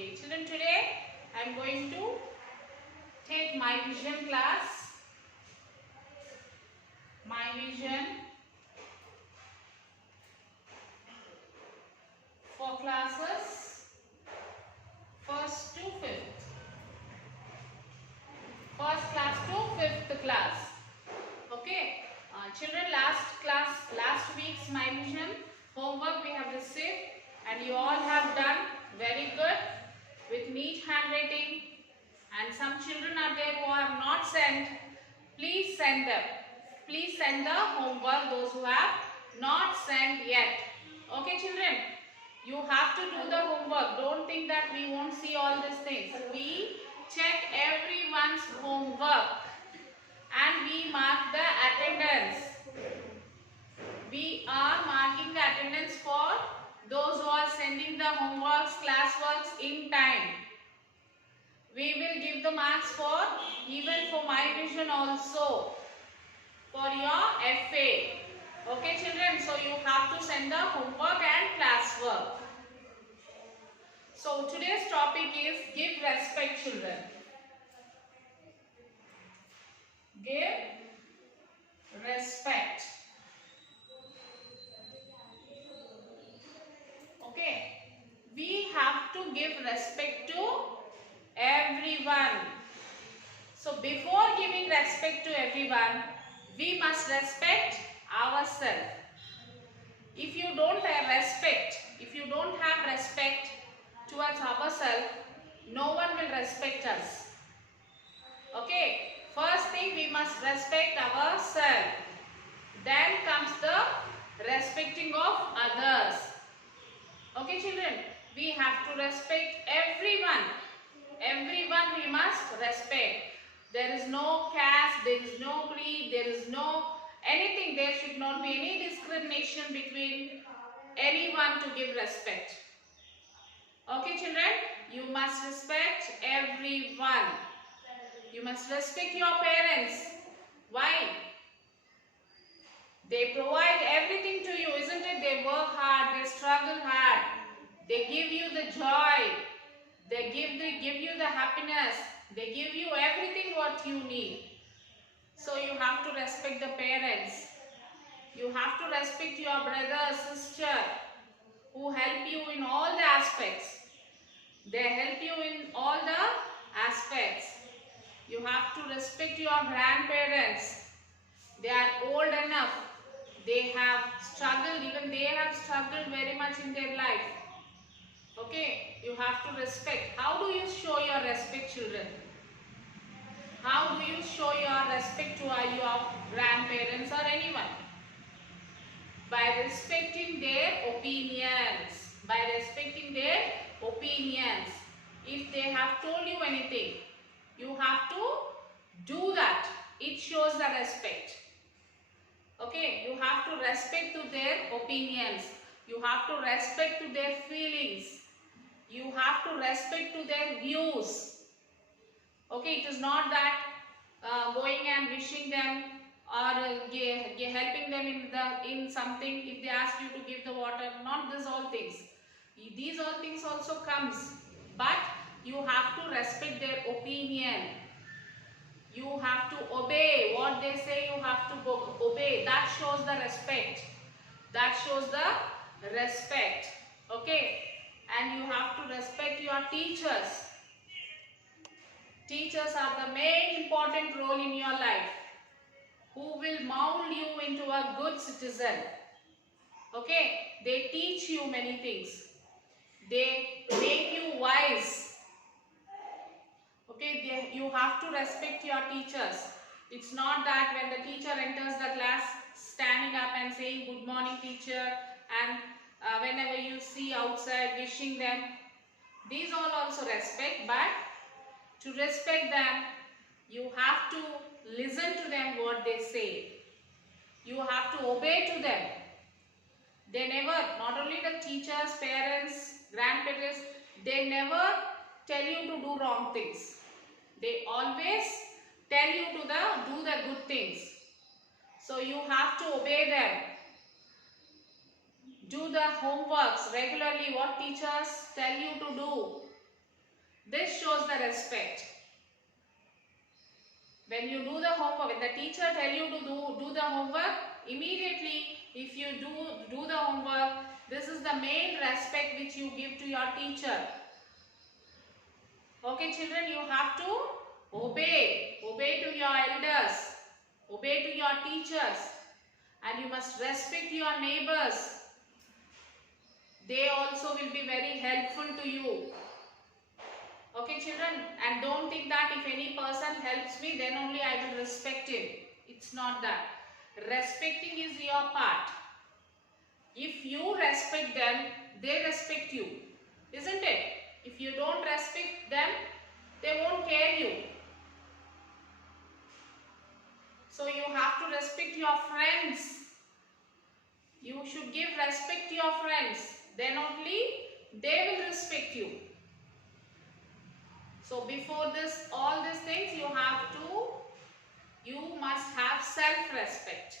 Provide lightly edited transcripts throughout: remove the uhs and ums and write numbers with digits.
Okay, children, today I am going to take my vision class. My vision for classes 1st to 5th. First class to 5th class. Okay, children, last week's my vision homework we have received, and you all have done very good with neat handwriting. And some children are there who have not sent. Please send them. Please send the homework, those who have not sent yet. Okay, children, you have to do the homework. Don't think that we won't see all these things. We check everyone's homework and we mark the attendance. We are marking the attendance for those who are sending the homeworks, classworks in time. We will give the marks for even for my vision also, for your FA. Okay, children, so you have to send the homework and classwork. So today's topic is give respect, children. Give respect. Okay, we have to give respect to everyone. So before giving respect to everyone, we must respect ourselves. If you don't have respect towards ourselves, no one will respect us. Okay, first thing, we must respect ourselves. Then comes the respecting of others. Okay, children, we have to respect everyone. Everyone we must respect. There is no caste, there is no creed, there is no anything. There should not be any discrimination between anyone to give respect. Okay, children, you must respect everyone. You must respect your parents. Why? They provide everything to you, isn't it? They work hard, they struggle hard. They give you the joy. They give you the happiness. They give you everything what you need. So you have to respect the parents. You have to respect your brother, sister, who help you in all the aspects. They help you in all the aspects. You have to respect your grandparents. They are old enough. They have struggled, even they have struggled very much in their life. Okay, you have to respect. How do you show your respect, children? How do you show your respect to your grandparents or anyone? By respecting their opinions. By respecting their opinions. If they have told you anything, you have to do that. It shows the respect. Okay, you have to respect to their opinions. You have to respect to their feelings. You have to respect to their views. Okay, it is not that going and wishing them or helping them in something. If they ask you to give the water, not these all things. These all things also comes, but you have to respect their opinion. You have to obey what they say. You have to obey. That shows the respect. That shows the respect. Okay, and you have to respect your teachers. Teachers are the main important role in your life, who will mold you into a good citizen. Okay, they teach you many things. They make you wise. Okay, you have to respect your teachers. It's not that when the teacher enters the class, standing up and saying good morning teacher, and whenever you see outside wishing them. These all also respect, but to respect them, you have to listen to them what they say. You have to obey to them. They never, not only the teachers, parents, grandparents, they never tell you to do wrong things. They always tell you to do the good things. So you have to obey them. Do the homeworks regularly, what teachers tell you to do. This shows the respect. When you do the homework, when the teacher tell you to do the homework, immediately if you do the homework, this is the main respect which you give to your teacher. Okay children, you have to obey to your elders, obey to your teachers, and you must respect your neighbors. They also will be very helpful to you. Okay children, and don't think that if any person helps me, then only I will respect him. It's not that. Respecting is your part. If you respect them, they respect you. Isn't it? If you don't respect them, they won't care you. So you have to respect your friends. You should give respect to your friends. Then only they will respect you. So before this, all these things you must have self-respect.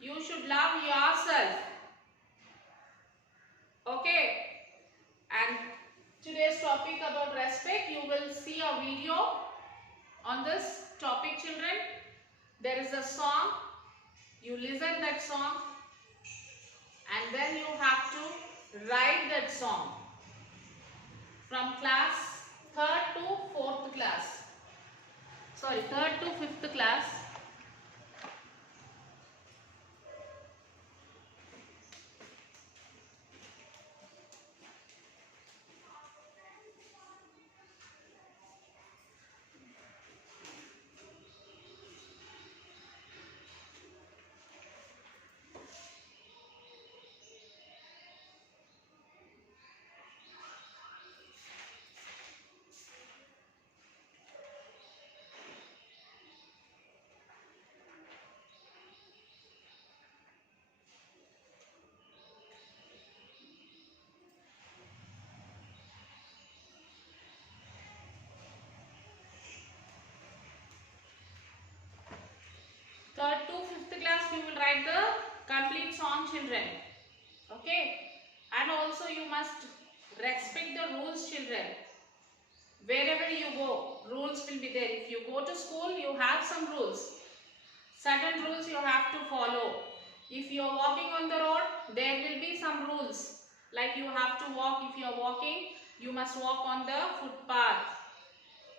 You should love yourself. Okay. And today's topic about respect, you will see a video on this topic children. There is a song. You listen that song and then you have to write that song from class 3rd to 4th class. Sorry, 3rd to 5th class. Third to 5th class, you will write the complete song children. Okay. And also you must respect the rules children. Wherever you go, rules will be there. If you go to school, you have some rules. Certain rules you have to follow. If you are walking on the road, there will be some rules. Like you have to walk, if you are walking, you must walk on the footpath.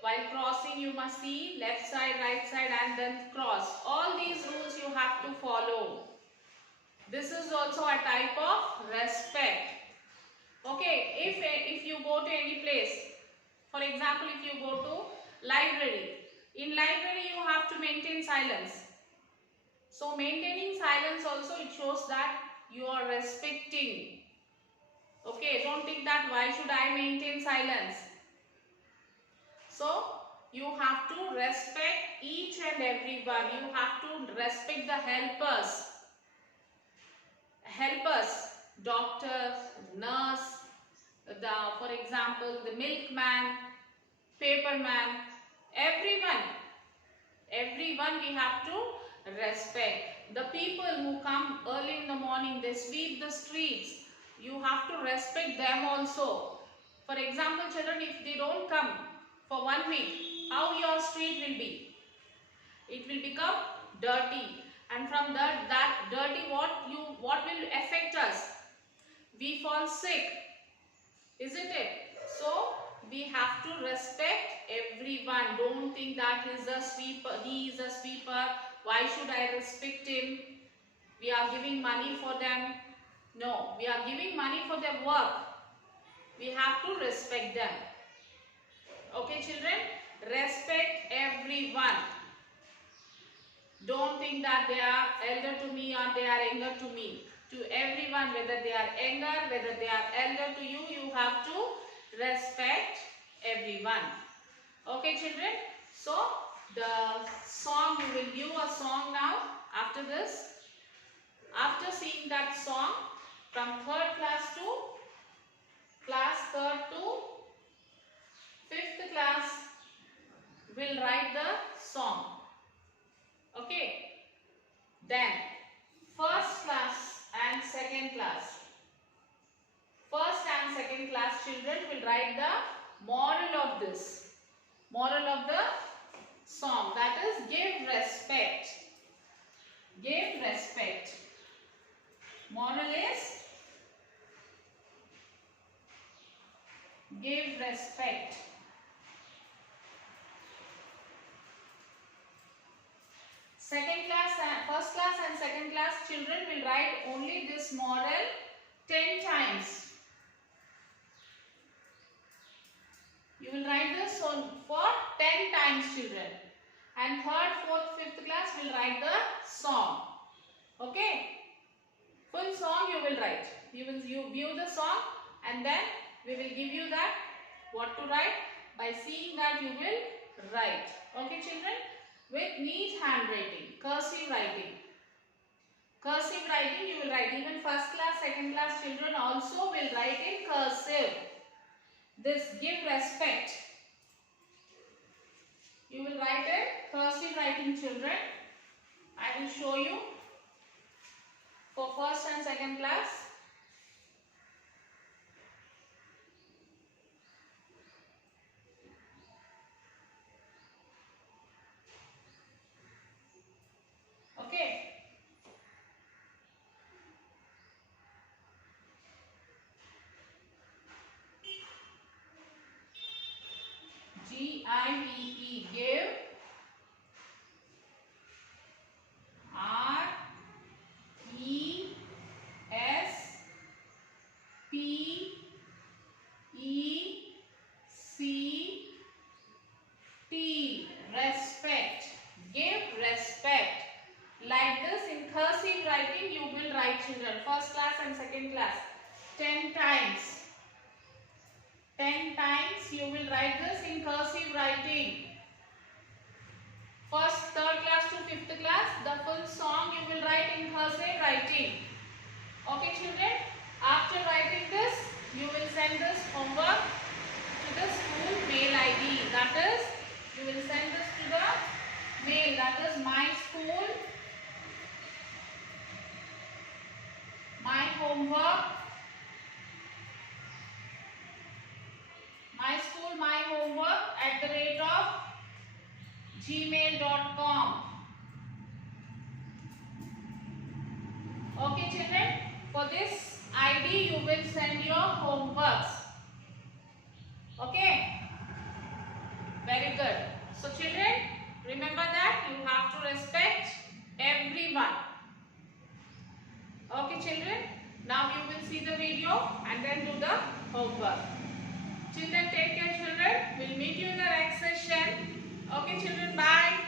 While crossing, you must see left side, right side and then cross. All these rules you have to follow. This is also a type of respect. Okay, if you go to any place, for example, if you go to library, in library you have to maintain silence. So maintaining silence also, it shows that you are respecting. Okay, don't think that why should I maintain silence. So you have to respect each and everyone. You have to respect the helpers. Helpers, doctor, nurse, for example, the milkman, paperman, everyone we have to respect. The people who come early in the morning, they sweep the streets, you have to respect them also. For example children, if they don't come for 1 week, how your street will be? It will become dirty, and from that dirty, what will affect us? We fall sick, isn't it? So we have to respect everyone. Don't think that he is a sweeper, why should I respect him? We are giving money for them. No, we are giving money for their work. We have to respect them. Okay children, respect everyone. Don't think that they are elder to me or they are younger to me. To everyone, whether they are younger, whether they are elder to you, you have to respect everyone. Okay children, so the song, we will view a song now after this. After seeing that song, from 3rd class to class 3rd to 5th class, will write the song. Okay. Then 1st class and 2nd class. 1st and 2nd class children will write the Moral of this. Moral of the song. That is, give respect. Give respect. Moral is give respect. First class and second class children will write only this moral 10 times. You will write this for 10 times, children. And third, fourth, fifth class will write the song. Okay? Full song you will write. You view the song and then we will give you that what to write. By seeing that you will write. Okay, children? With neat handwriting, cursive writing. Cursive writing you will write. Even first class, second class children also will write in cursive. This give respect. You will write it cursive writing, children. I will show you for first and second class. Okay. Give, give. Respect. Respect. Give respect. Like this in cursive writing you will write, children. First class and second class. 10 times. 10 times you will write this in cursive writing. First, third class to fifth class, the full song you will write in cursive writing. Okay, children? After writing this, you will send this homework to the school mail ID. That is, you will send this to the mail. That is my school, my homework, @gmail.com. Okay, children? For this ID, you will send your homeworks. Okay? Very good. So, children, remember that you have to respect everyone. Okay, children? Now you will see the video and then do the homework. Children, take care, children. We'll meet you in the next session. Okay, children, bye.